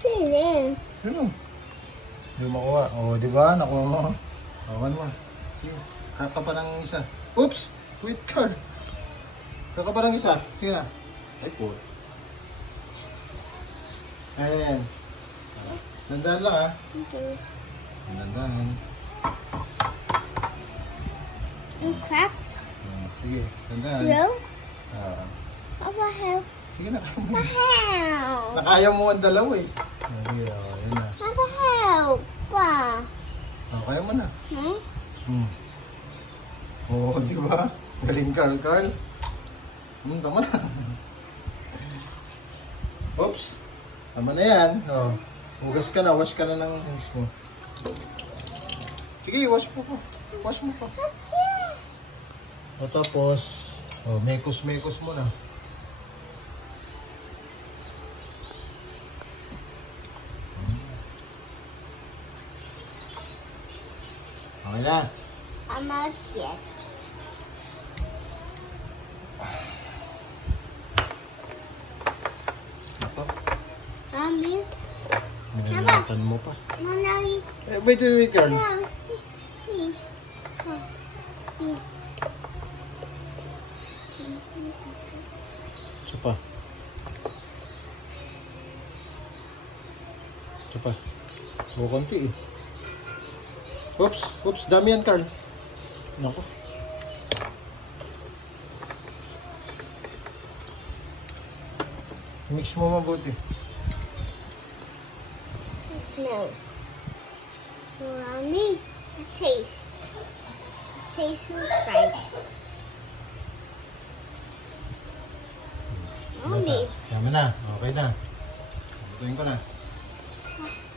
Feeling. Ano? Hindi mo makuha. O, di ba? Nakuha mo. Awan mo. Sige. Crack ka pa ng isa. Oops! Wait, Carl. Crack ka pa ng isa. Sige na. Ay po. Ayan. Dandahan lang ha. Okay. Dandahan. You crack? Sige. Dandahan. Slow? Ah. Papa, help. Sige na. Help. Nakaya mo ang dalawa eh. Sige, yun na. Papa, help. Pa. Kaya mo na. Hmm? Oo, di ba? Galing Carl. Tama na. Oops. Tama na yan. Oh. Hugas ka na, wash ka na ng hands mo. Sige, wash mo pa. Wash mo pa. O tapos, mekos-mekos mo na. Okay na. I'm not yet. Ako. Mommy. Nililatan mo pa. Mommy. Wait, Carl. No. Me. Oh. Me. Isa pa. Isa pa. O, konti eh. Oops, dami yan, Carl. Nako. Mix mo mabuti. Smell. So, Mommy. Taste. Taste so fried. Mommy. Tama na. Okay na. Butuin ko na. Papa.